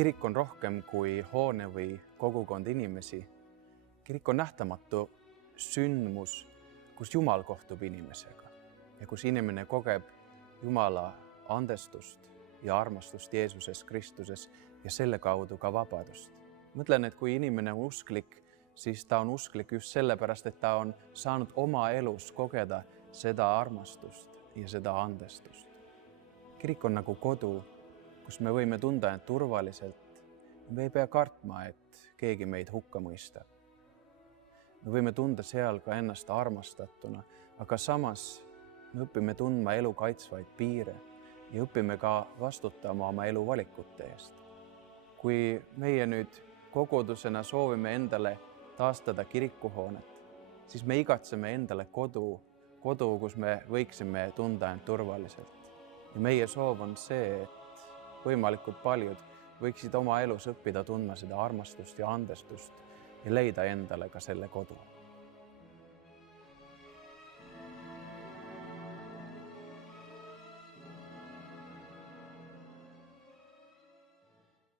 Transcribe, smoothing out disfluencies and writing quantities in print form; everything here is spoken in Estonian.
Kirik on rohkem kui hoone või kogukond inimesi. Kirik on nähtamatu sündmus, kus Jumal kohtub inimesega ja kus inimene kogeb Jumala andestust ja armastust Jeesuses Kristuses ja selle kaudu ka vabadust. Mõtlen, et kui inimene on usklik, siis ta on usklik just sellepärast, et ta on saanud oma elus kogeda seda armastust ja seda andestust. Kirik on nagu kodu, kus me võime tunda end turvaliselt. Me ei pea kartma, et keegi meid hukka mõistab. Me võime tunda seal ka ennast armastatuna, aga samas me õpime tundma elu kaitsvaid piire ja õpime ka vastutama oma elu valikute eest. Kui meie nüüd kogudusena soovime endale taastada kirikuhoonet, siis me igatseme endale kodu, kus me võiksime tunda end turvaliselt. Ja meie soov on see, et võimalikult paljud võiksid oma elus õppida tundma seda armastust ja andestust ja leida endale ka selle kodu.